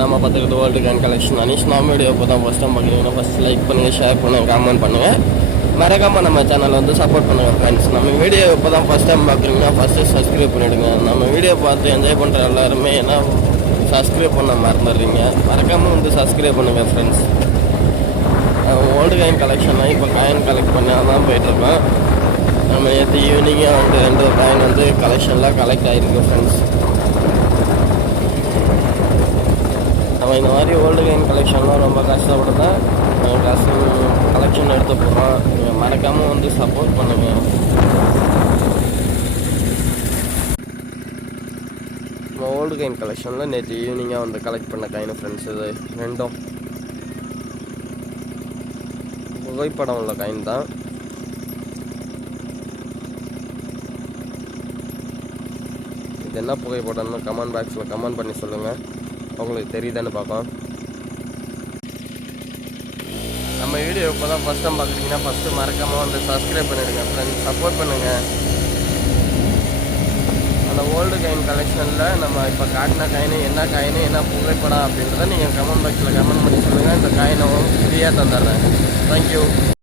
நம்ம பார்த்துக்கிறது world coin collection. Anish நம்ம வீடியோ இப்போ தான் ஃபஸ்ட் டைம் பார்க்குறீங்கன்னா ஃபஸ்ட் லைக் பண்ணுங்கள், ஷேர் பண்ணுங்கள், கமெண்ட் பண்ணுங்கள். மறக்காமல் நம்ம சேனலை வந்து சப்போர்ட் பண்ணுங்கள் ஃப்ரெண்ட்ஸ். நம்ம வீடியோ இப்போ தான் ஃபஸ்ட் டைம் பார்க்குறீங்கன்னா ஃபஸ்ட்டு சப்ஸ்கிரைப் பண்ணிவிடுங்க. நம்ம வீடியோ பார்த்து என்ஜாய் பண்ணுற எல்லாருமே ஏன்னா சப்ஸ்கிரைப் பண்ண மறந்துடுறீங்க. மறக்காமல் வந்து சப்ஸ்கிரைப் பண்ணுங்கள் ஃப்ரெண்ட்ஸ். ஓல்டு காயின் கலெக்ஷனாக இப்போ காயின் கலெக்ட் பண்ணி தான் போயிட்டுருக்கோம். நம்ம நேற்று ஈவினிங்காக வந்து 2 காயின் வந்து கலெக்ஷன்லாம் கலெக்ட் ஆகிருக்கு ஃப்ரெண்ட்ஸ். நம்ம இந்த மாதிரி ஓல்டு காயின் கலெக்ஷன்லாம் ரொம்ப கஷ்டப்பட்டு தான் கலெக்ஷன் எடுத்து போகிறோம். நீங்கள் மறக்காமல் வந்து சப்போர்ட் பண்ணுங்கள். நம்ம ஓல்டு காயின் கலெக்ஷனில் நேற்று ஈவினிங்காக வந்து கலெக்ட் பண்ண காயின் ஃப்ரெண்ட்ஸ். இது ரெண்டும் புகைப்படம் உள்ள காயின் தான். இது என்ன புகைப்படம்னு கமெண்ட் பாக்ஸில் கமெண்ட் பண்ணி சொல்லுங்கள். உங்களுக்கு தெரியுதான்னு பார்ப்போம். நம்ம வீடியோ இப்போ தான் ஃபஸ்ட் டைம் பார்க்குறீங்கன்னா ஃபஸ்ட்டு மறக்காமல் வந்து சப்ஸ்கிரைப் பண்ணிவிடுங்க ஃப்ரெண்ட்ஸ். சப்போர்ட் பண்ணுங்கள். அந்த ஓல்டு காயின் கலெக்ஷனில் நம்ம இப்போ காட்டின காயின் என்ன புகைப்படம் அப்படின்றத நீங்கள் கமெண்ட் பாக்ஸில் கமெண்ட் பண்ணி சொல்லுங்கள். இந்த காயினை ஃப்ரீயாக தந்துடுறேன். தேங்க்யூ.